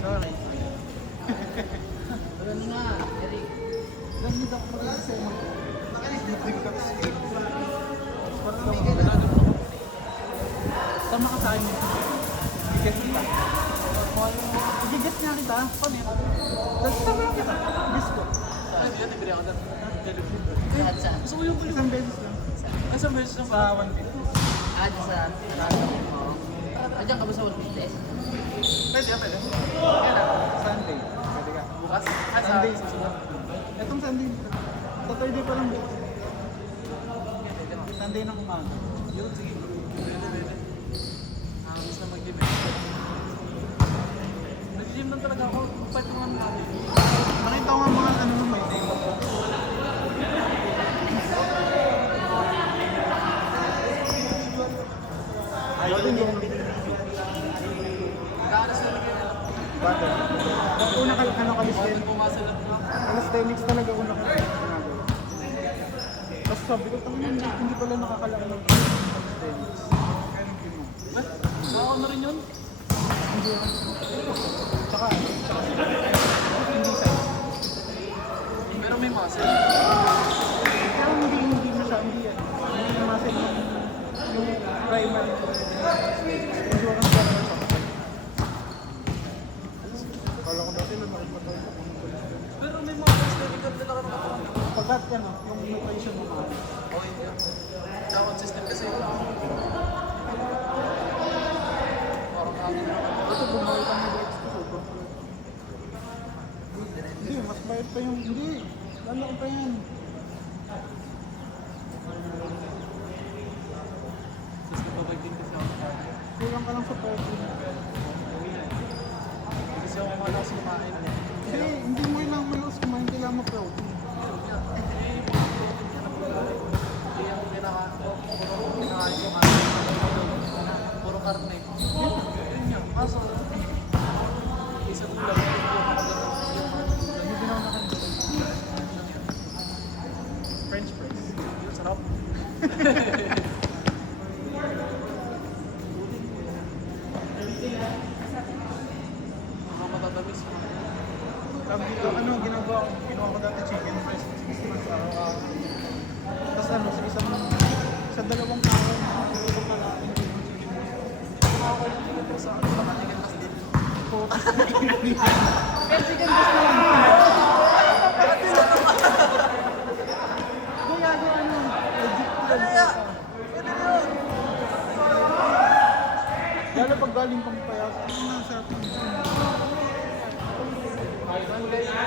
Sorry. Ano nga, Eric? Lamig ako mag-isa sa'yo mo. Libre ka sa script. Parang ako. Tama ka sa akin. Gigas kita. Gigas niya kita. Paano yun? Tama kita. Gigas ko. Ay, di yan, nagkiri ako dyan. Lahat saan? Gusto mo yung balik? Isang beses lang. Isang beses lang Sa ba? 150. Dyan sa random mo. Diyan ka ba sa 150? Pwede yan, pwede. Sunday. Pwede ka. Bukas? Ah, sa Sunday. susunod. Itong Sunday. Saturday pa lang bukas. Sunday ng umaga. Yun, sige. Pwede, pwede. Gusto na mag-gym eh. Nag-gym lang talaga ako. Fight mo nga natin. Nakita ko nga mga ano mo may day mo. Ayaw hindi ang binibigyo. Kaalas na lang yan. Bakit? Una ka ano Bakit calisthenics. pumasalat na? Calisthenics talaga una ka ginagawa. Tapos sabi ko, hindi pala nakakalaan ng calisthenics. Kaya nang mo. Ba't? Ako na rin yun? Hindi ako. Tsaka hindi size. Pero may muscle. Pero hindi mo siya, hindi yan. Hindi yung muscle yung primary ko. Medyo ang sarap na siya. Kala ko dati lang nakipatay ko. Pero may mga calisthenic ka talaga nakakaroon. Pagkat yan yung nutrition mo mga. Oh, hindi. Tsaka consistent kasi. Parang hangin na. Ito, bumalik ang mag-ex ko. Hindi, mas bayad pa yung, hindi. Lalo ko pa yan. Tapos napabagin kasi ako. Kulang ka lang sa protein. Kasi ako malakas kumain. Hindi mo lang malos kumain, kailangan mo protein. Hindi yung kinakain ko nga. Puro karne. Yun nga. Kaso, isa ko lang. Hindi din ako French fries. Yun, sarap. Mga matatamis. Sabi dito, ano, ginawa ko dati chicken fries, 6 months araw-araw. Tapos ano, sa dalawang araw, nakakulugan ka lang yung chicken fries. Sa kapatigan kasi din. Kaya chicken fries na lang. Kaya ano, legit yan. Lalo pag galing kang payas, ano na sarap ng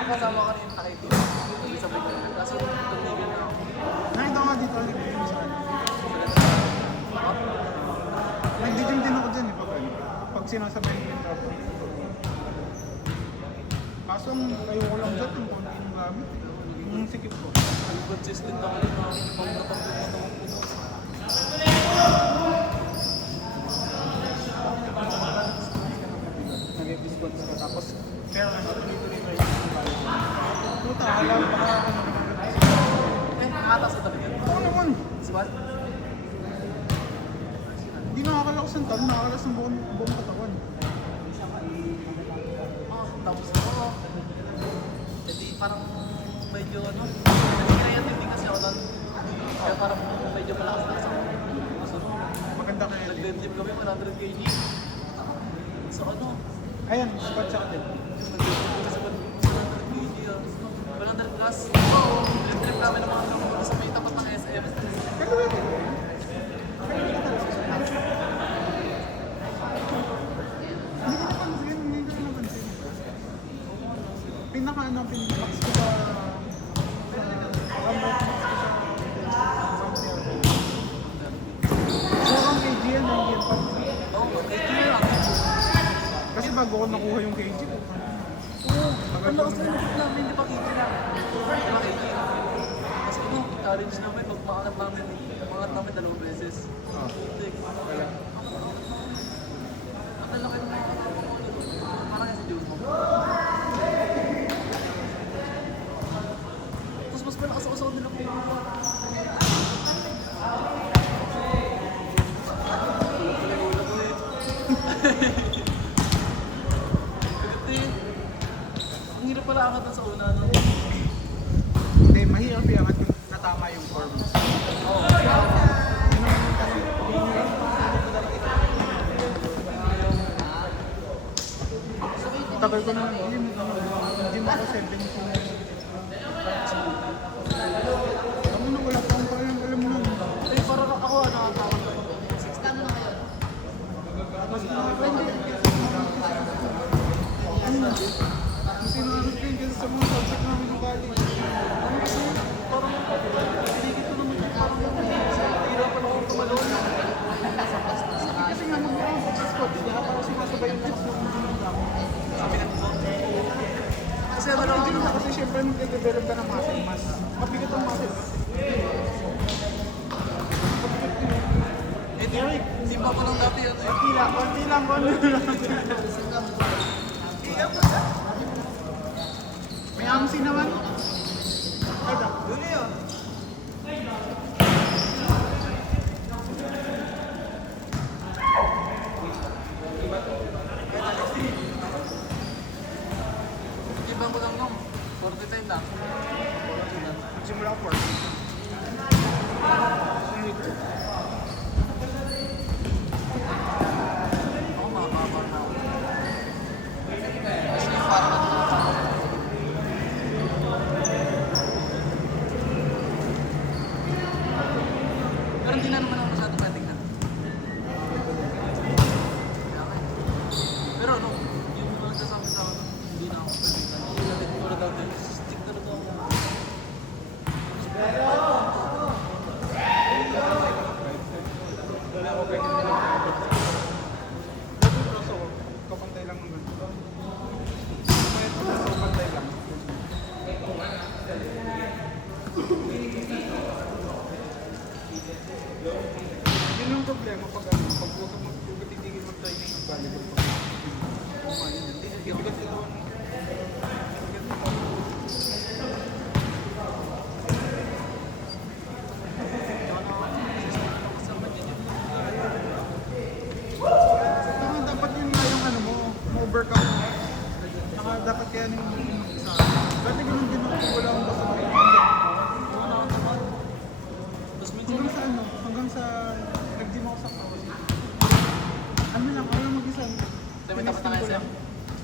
Kasama ka rin nakikita. Dito sa bigla. Kaso, tumigil na ako. nakita ko nga dito, nag-gym sa kanya. Nag-gym din ako dyan pag sinasabihin ko yung trapo. Kaso ang ayoko lang dyan, yung konti yung gamit. Yung sikip ko. Consistent ako rin. Pag napagpunta ko puno. Nag-episcodes ko. Tapos, pero ano, tuloy-tuloy pa yung puta, alam pa ako. Atas sa tabi yan. Oo naman. Si Juan? Hindi nakakalakas ng talo, nakakalakas ng buong katawan. Tapos ako. Hindi parang medyo ano. Nag-creative din kasi ako doon. Kaya parang medyo malakas ako. So, Maganda kaya din. nag-deadlift kami 100 kg. So ano? Ayan, squat sa atin. Nag-deadlift kasi 100 kg. 100 plus. Trip namin ng mga kampo sa may tapat ng SM. Gagawin ko. Hindi ko napansin. Pinaka-ano, pinaka-max ko sa max ko sa Sobrang kg yan, nandiyan pa. Oo, kg lang. Kasi bago ko nakuha yung kg ko. Oo, ang lakas ng lupit namin, hindi pa kg lang. Hindi pa kg. Kasi ano, challenge namin, magpakangat namin. Pangat namin 2 beses. Hindi. Ang laki ng mga kasama ko ulit. Parang yan si Jomo. Tapos mas malakas ako sa kanila po. Nagulat ko eh. Galit eh. pala angat na sa una, no? Hindi, mahirap iangat yung katama yung form. Tagal ko na gym ako 17. Ano na wala pang alam mo nun. Eh, parang ako, nakakawag ko. Mas nakakapwede. Kasi naanap ko yun kasi sa mga subject namin ng college. Ano kasi, parang, hindi ko naman yung parang hirapan ako tumalon. Kasi nga mag-aabot sa squad, di ba? Para sinasabay yung lakas ng mga namin. Sabi ng ko. Kasi ano lang Gym ako, na kasi syempre mag-develop ka ng muscle mass. Mabigat ang muscle mass. eh, di pa ko lang dati ano eh. Konti lang. May amsi naman. Kada. Duli yun. Ibang ko lang nung, 49 lang. Magsimula ko 4. Ako makakaba na ako. Kasi yung parang ano, pero hindi na naman ako masyado pwedeng na. Kaya nga eh. Pero ano, yung mga nagsasabi sa akin, hindi na ako pwedeng na. Sabi ko na dati, stick na rin ako. Kapantay lang naman. May kapantay lang. Yun yung problema pag ano, pag huwag kang titigil mag-training ng volleyball. Oo nga yun. Hindi bigat ito. Saka dapat yun nga yung ano mo, ma-overcome mo. Saka dapat kaya yung isa. Dati ganun din ako, wala akong basta Tapos minsan, hanggang sa ano, hanggang sa nag-gym ako sa Kawas. Ano lang, ako lang mag-isa. Sa may tapat ng SM?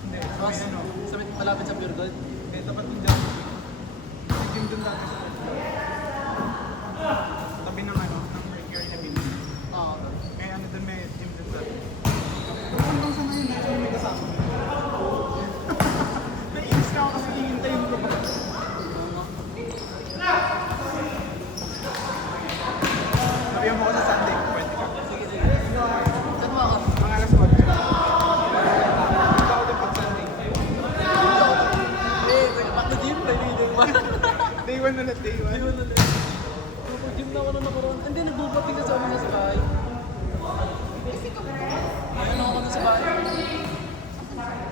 Hindi, sa Tapos, may ano. sa may malapit sa Pure Gold. Hindi, tapat yung dyan. Nag-gym dun dati sa tabi ng ano, ng Mercury na bin. Oo. Kaya ano dun may gym dun dati. Pero hanggang sa ngayon, medyo may kasama. Naiinis na ako kasi hihintayin ko ba. Sabihan mo ko sa Sunday, pwede ka. Sige, sige. Saan mo ako? Mga alas 8. Punta ako dun pag Sunday. Eh, back to gym, day one. Day 1 ulit, day 1. Day one ulit. Gym na ako na nakaraan. Hindi, nagbubating na sa amin sa bahay. Ayun ako na sa bahay.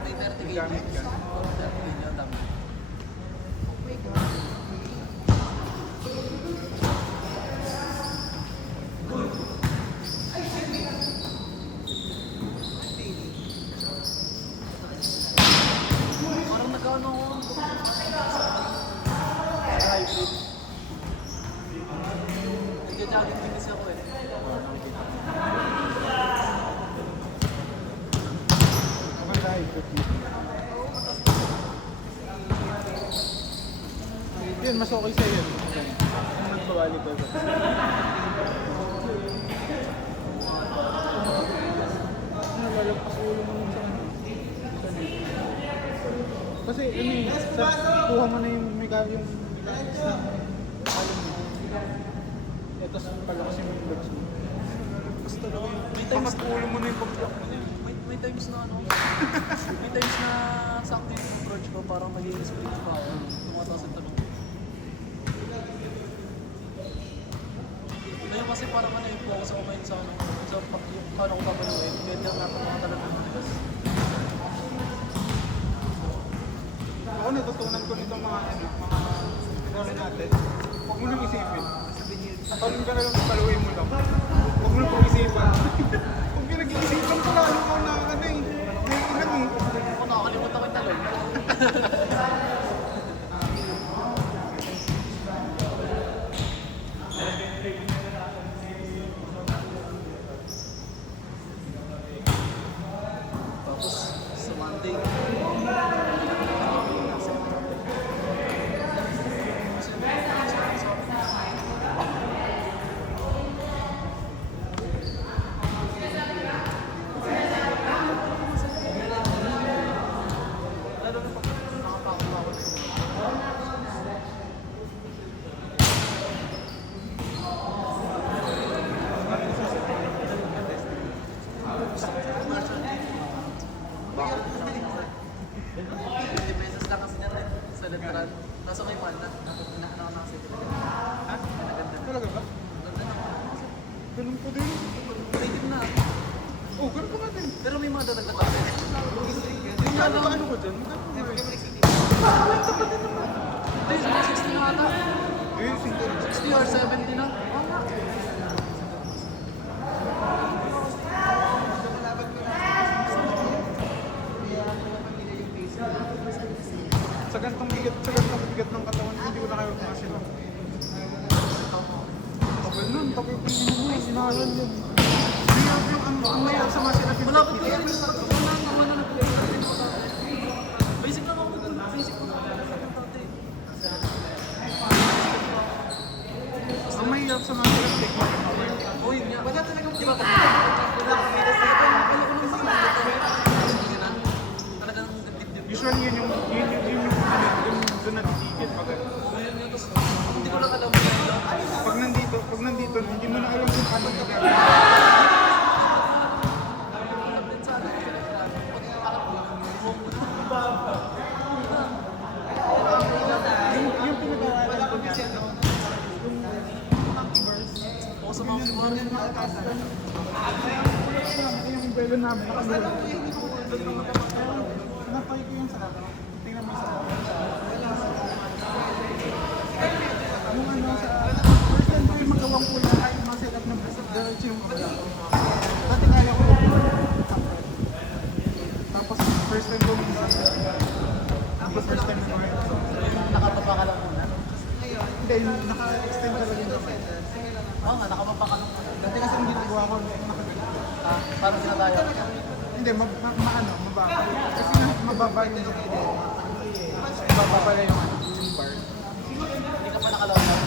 May 30 Gamit ka. 30 ganyan, tama. Parang nagkaano ako. Sa hybrid. Nagja-jogging din kasi ako eh. Maganda ikot dito. Yun, mas okay sa'yo. Kung nagpa-volleyball ka. Nalalagpas ulo mo sa ano. Sa net. Kasi ano eh, kuha mo na yung yung alam mo. Ito pala kasi may legs mo. Tapos talaga yung times- ulo mo na yung pag-block mo niya. May times na ano, may times na sakto yung approach ko, parang magiging split pa ako. Tumataas ang tanong. Ngayon kasi parang ano yung focus ako ngayon sa ano, sa yung paano ko papaluin, ngayon lang natin mga talaga ng labas. Ako natutunan ko nitong mga ano, mga gawin natin. Huwag mo nang isipin. Talon ka na lang, paluin mo lang. Huwag mo nang pag-isipan. Kung pinag-iisipan ko lalo ko na ano eh. Naiinan eh. Ako nakakalimutan ko yung talon. day. Lalo na pag nakakakuha ko. Pesos lang kasi yan sa literal. Kaso may man na. Inaano na kasi. Ha? Talaga ba? Ganda na. Ganun po din. Native na. Oh, ganun po nga din. Pero may mga dadagdag kasi. Ano ba ano ko dyan? Hindi, 60 na ata. Eh, 60 or 70 na. Oo nga. sa gantong bigat ng katawan, hindi ko na kayo kumasin. Tapos nun, tapos yung pinili mo, sinahalan yun. Yung ang mayroon sa muscle up. Malapit ko yan. Naman na basic lang ako. Basic ko. Ang mahirap sa muscle up technique. Oh, yun nga. Wala talagang di ba? Talagang dibdib. Usually yun yung doon natitigil. Hindi ko lang alam. Pag nandito, hindi mo na alam kung paano gagawin. Yung pinag-aaralan ko niya, O sa mga kumara. yung umbrella namin, nakasalang ko yung napay ko yung sa laban. Tingnan mo sa laban. Yung ano sa first time ko yung magawang ko yung kahit mga setup ng diretso yung kabila ko. Dati kaya ko yung tapos first time ko yung tapos first time ko yung Nakababa ka lang muna. hindi, naka-extend talaga yung kamay. Oo nga, nakababa ka lang muna. Dati kasi yung ginagawa ko, nakagalit. Parang sinatayo. Hindi, mababa. Kasi mababa yung mababa yung bar. Hindi ka pa nakalaban.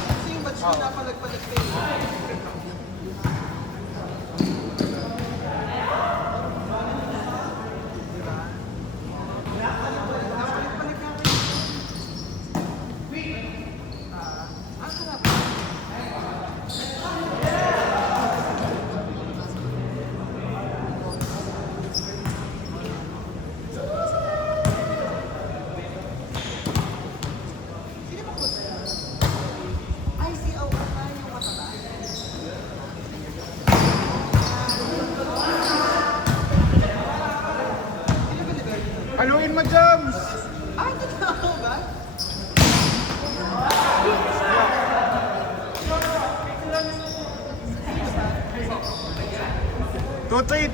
Haluin mo, Jams! Tutoy,